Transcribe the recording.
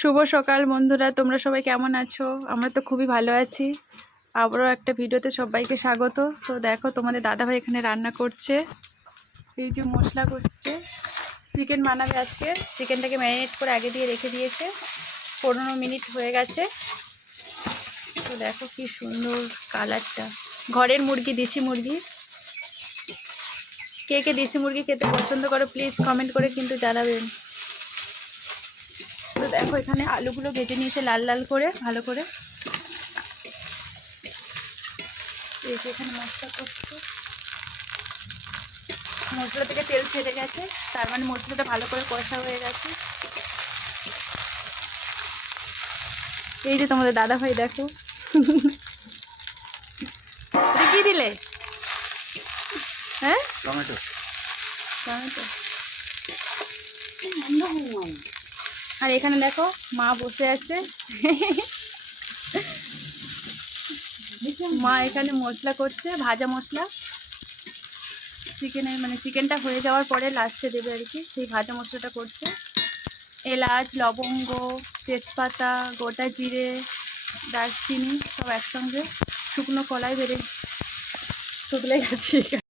শুভ সকাল বন্ধুরা, তোমরা সবাই কেমন আছো? আমরা তো খুবই ভালো আছি। আবারও একটা ভিডিওতে সবাইকে স্বাগত। তো দেখো, তোমাদের দাদাভাই এখানে রান্না করছে। এই যে মশলা করছে। চিকেন বানাবে আজকে। চিকেনটাকে ম্যারিনেট করে আগে দিয়ে রেখে দিয়েছে। পনেরো মিনিট হয়ে গেছে। তো দেখো কি সুন্দর কালারটা। ঘরের মুরগি, দেশি মুরগি। কে কে দেশি মুরগি খেতে পছন্দ করো প্লিজ কমেন্ট করে কিন্তু জানাবেন। দেখো এখানে আলুগুলো ভেজে নিয়েছে লাল লাল করে ভালো করে। এই যে এখানে মশলা করছে মশলা থেকে তেল ছেড়ে গেছে তার মানে মশলাটা ভালো করে কষা হয়ে গেছে। এই যে তোমাদের দাদা ভাই দেখো কি দিলে? হ্যাঁ? টমেটো। টমেটো। আর এখানে দেখো মা বসে আছে। মা এখানে মশলা করছে, ভাজা মশলা। চিকেনের মানে চিকেনটা হয়ে যাওয়ার পরে লাস্টে দেবে আর কি, সেই ভাজা মশলাটা করছে। এলাচ, লবঙ্গ, তেজপাতা, গোটা জিরে, দারচিনি সব একসঙ্গে। শুকনো কলাই বেড়ে শুকলে গেছে।